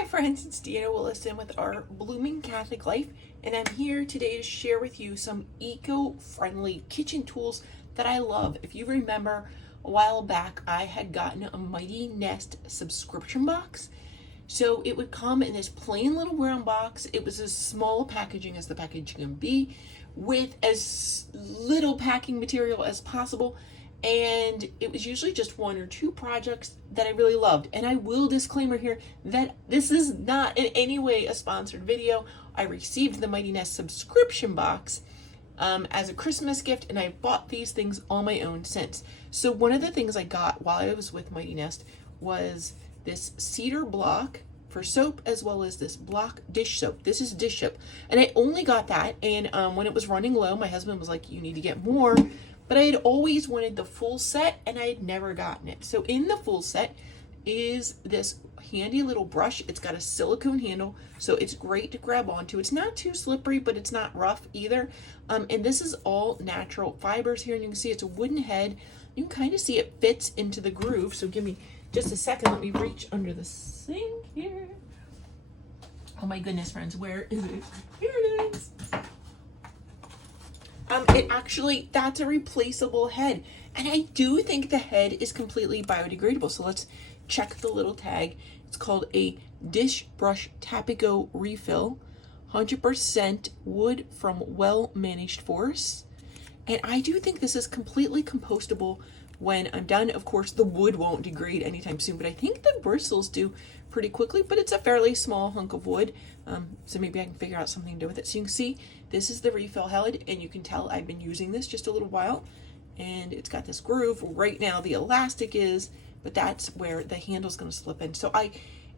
Hi friends, it's Deanna Williston with Our Blooming Catholic Life, and I'm here today to share with you some eco-friendly kitchen tools that I love. If you remember, a while back I had gotten a Mighty Nest subscription box. So it would come in this plain little brown box. It was as small packaging as the package can be, with as little packing material as possible. And it was usually just one or two projects that I really loved. And I will disclaimer here that this is not in any way a sponsored video. I received the Mighty Nest subscription box as a Christmas gift, and I bought these things on my own since. So one of the things I got while I was with Mighty Nest was this cedar block for soap, as well as this block dish soap. This is dish soap, and I only got that, and when it was running low, my husband was like, you need to get more. But I had always wanted the full set, and I had never gotten it. So in the full set is this handy little brush. It's got a silicone handle, so it's great to grab onto. It's not too slippery, but it's not rough either. And this is all natural fibers here, and you can see it's a wooden head. You can kind of see it fits into the groove. So give me just a second. Let me reach under the sink here. Oh my goodness, friends, where is it? Here it is. It actually, that's a replaceable head. And I do think the head is completely biodegradable. So let's check the little tag. It's called a Dish Brush Tapico Refill. 100% wood from well-managed forests. And I do think this is completely compostable when I'm done. Of course, the wood won't degrade anytime soon, but I think the bristles do pretty quickly, but it's a fairly small hunk of wood. So maybe I can figure out something to do with it. So you can see this is the refill head, and you can tell I've been using this just a little while, and it's got this groove. Right now the elastic is, but that's where the handle's going to slip in. So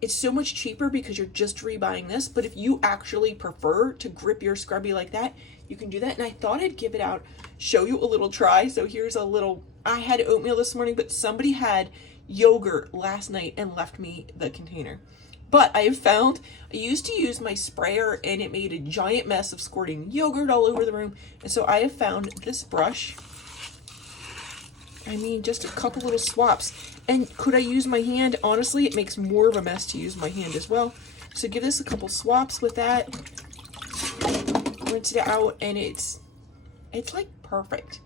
it's so much cheaper because you're just rebuying this, but if you actually prefer to grip your scrubby like that, you can do that. And I thought I'd give it out, show you a little try. So here's a little, I had oatmeal this morning, but somebody had yogurt last night and left me the container. But I have found, I used to use my sprayer and it made a giant mess of squirting yogurt all over the room. And so I have found this brush. I mean, just a couple little swaps. And could I use my hand? Honestly, it makes more of a mess to use my hand as well. So give this a couple swaps with that. Rinse it out, and it's like perfect.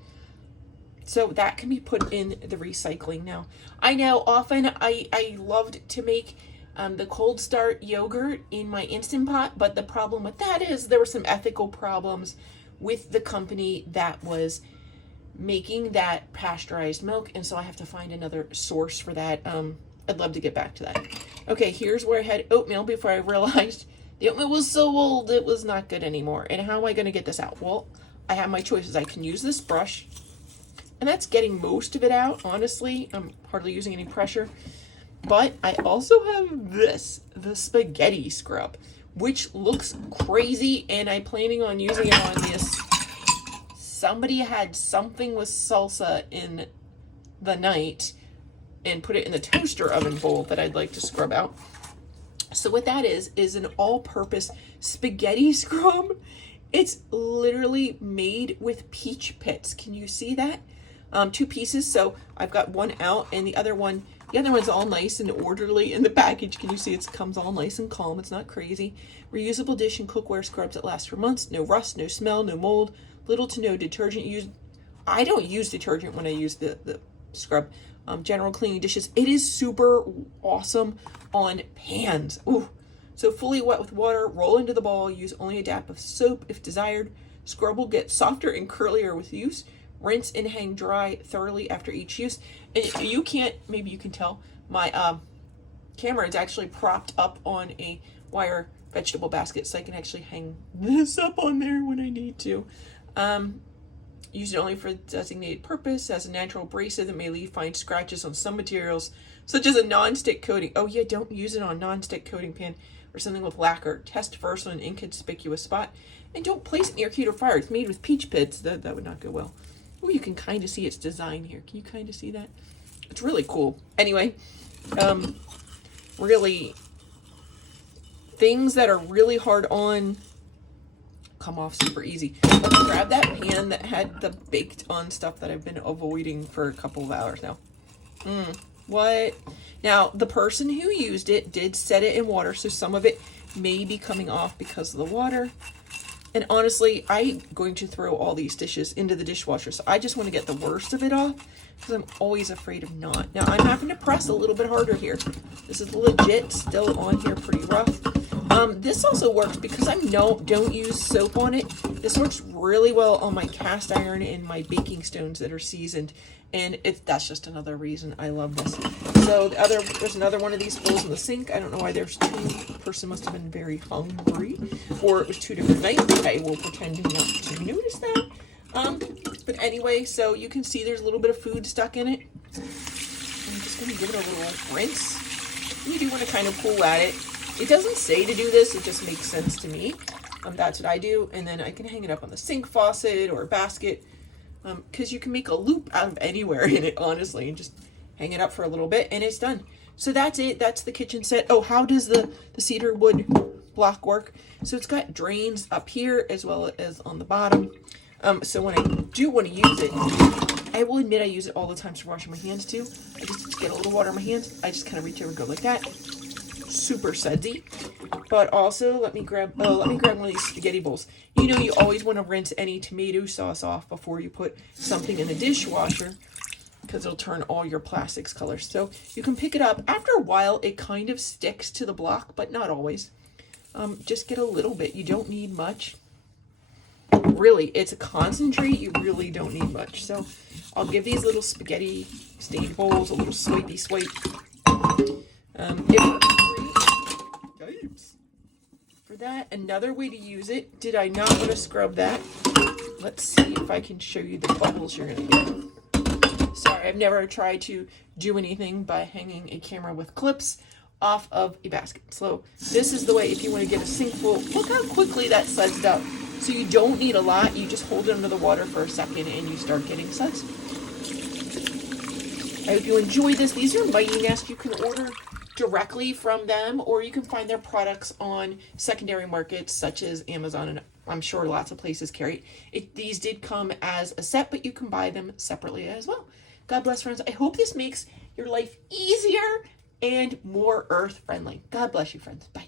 So that can be put in the recycling now. I know often I loved to make the cold start yogurt in my Instant Pot, but the problem with that is there were some ethical problems with the company that was making that pasteurized milk, and so I have to find another source for that. I'd love to get back to that. Okay, here's where I had oatmeal before I realized the oatmeal was so old it was not good anymore. And how am I going to get this out? Well, I have my choices. I can use this brush, and that's getting most of it out. Honestly, I'm hardly using any pressure. But I also have this, the spaghetti scrub, which looks crazy, and I'm planning on using it on this. Somebody had something with salsa in the night and put it in the toaster oven bowl that I'd like to scrub out. So what that is an all-purpose spaghetti scrub. It's literally made with peach pits. Can you see that? 2 pieces. So I've got one out, and the other one's all nice and orderly in the package. Can you see it comes all nice and calm? It's not crazy. Reusable dish and cookware scrubs that last for months. No rust, no smell, no mold. Little to no detergent used. I don't use detergent when I use the scrub. General cleaning dishes. It is super awesome on pans. Ooh. So fully wet with water, roll into the ball. Use only a dab of soap if desired. Scrub will get softer and curlier with use. Rinse and hang dry thoroughly after each use. And you can't, maybe you can tell, my camera is actually propped up on a wire vegetable basket, so I can actually hang this up on there when I need to. Use it only for a designated purpose. As a natural abrasive that may leave fine scratches on some materials, such as a non-stick coating. Oh yeah, don't use it on a non-stick coating pan or something with lacquer. Test first on an inconspicuous spot. And don't place it near heat or fire. It's made with peach pits. That would not go well. Oh, you can kind of see its design here. Can you kind of see that? It's really cool. Anyway, really, things that are really hard on come off super easy. Let's grab that pan that had the baked on stuff that I've been avoiding for a couple of hours now. What? Now, the person who used it did set it in water, so some of it may be coming off because of the water. And honestly, I'm going to throw all these dishes into the dishwasher, so I just want to get the worst of it off, because I'm always afraid of not. Now, I'm having to press a little bit harder here. This is legit still on here pretty rough. This also works because I don't use soap on it. This works really well on my cast iron and my baking stones that are seasoned. And that's just another reason I love this. So there's another one of these bowls in the sink. I don't know why there's two. The person must have been very hungry, or it was 2 different nights. I will pretend not to notice that. But anyway, so you can see there's a little bit of food stuck in it. I'm just going to give it a little rinse. You do want to kind of pull at it. It doesn't say to do this, it just makes sense to me. That's what I do. And then I can hang it up on the sink faucet or a basket, because you can make a loop out of anywhere in it, honestly, and just hang it up for a little bit and it's done. So that's it. That's the kitchen set. Oh, how does the cedar wood block work? So it's got drains up here as well as on the bottom. So when I do want to use it, I will admit I use it all the time for washing my hands too. I just get a little water on my hands. I just kind of reach over and go like that. Super sudsy. But also, let me grab one of these spaghetti bowls. You know, you always want to rinse any tomato sauce off before you put something in the dishwasher, because it'll turn all your plastics colors. So you can pick it up. After a while, it kind of sticks to the block, but not always. Just get a little bit. You don't need much. Really, it's a concentrate. You really don't need much. So I'll give these little spaghetti stained bowls a little swipey swipe. For that, another way to use it, did I not want to scrub that? Let's see if I can show you the bubbles you're going to get. Sorry, I've never tried to do anything by hanging a camera with clips off of a basket. So this is the way if you want to get a sink full. Look how quickly that suds up. So you don't need a lot. You just hold it under the water for a second and you start getting suds. I hope you enjoyed this. These are Mighty Nest. You can order directly from them, or you can find their products on secondary markets such as Amazon, and I'm sure lots of places carry it. These did come as a set, but you can buy them separately as well. God bless, friends. I hope this makes your life easier and more earth friendly. God bless you, friends. Bye.